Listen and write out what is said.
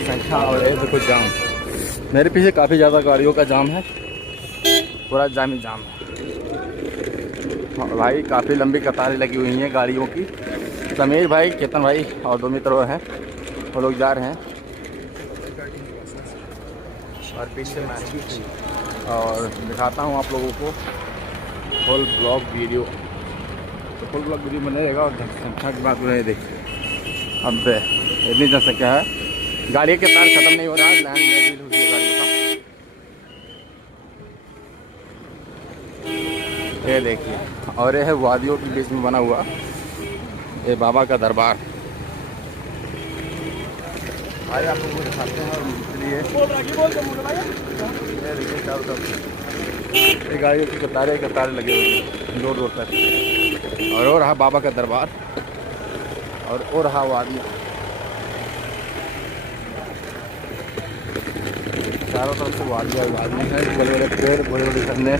संख्या और ये देखो जाम, मेरे पीछे काफ़ी ज़्यादा गाड़ियों का जाम है, पूरा जाम ही जाम है। और भाई काफ़ी लंबी कतारें लगी हुई हैं गाड़ियों की। समीर भाई, केतन भाई और दो मित्र हैं, वो लोग जा रहे हैं। और पीछे मैं और दिखाता हूँ आप लोगों को फुल ब्लॉग वीडियो। तो फुल ब्लॉग वीडियो बनेगा और जनसंख्या की बात नहीं देखिए। अब इतनी जनसंख्या है, गाड़ी के तार ख़त्म नहीं हो रहा है, लाइन में हुई है गाड़ियों का। ये देखिए, और ये है वादियों के बीच में बना हुआ ये बाबा का दरबार। भाई आप लोगों को दिखाते हैं। और इसलिए ये देखिए चारों तरफ ये गाड़ियों की कतारें लगी हुई हैं रोड तक। और वो रहा बाबा का दरबार और वो रहा वादियाँ, चारों तरफ से वादियाँ है, बड़े बड़े पेड़, बड़े बड़े झरने।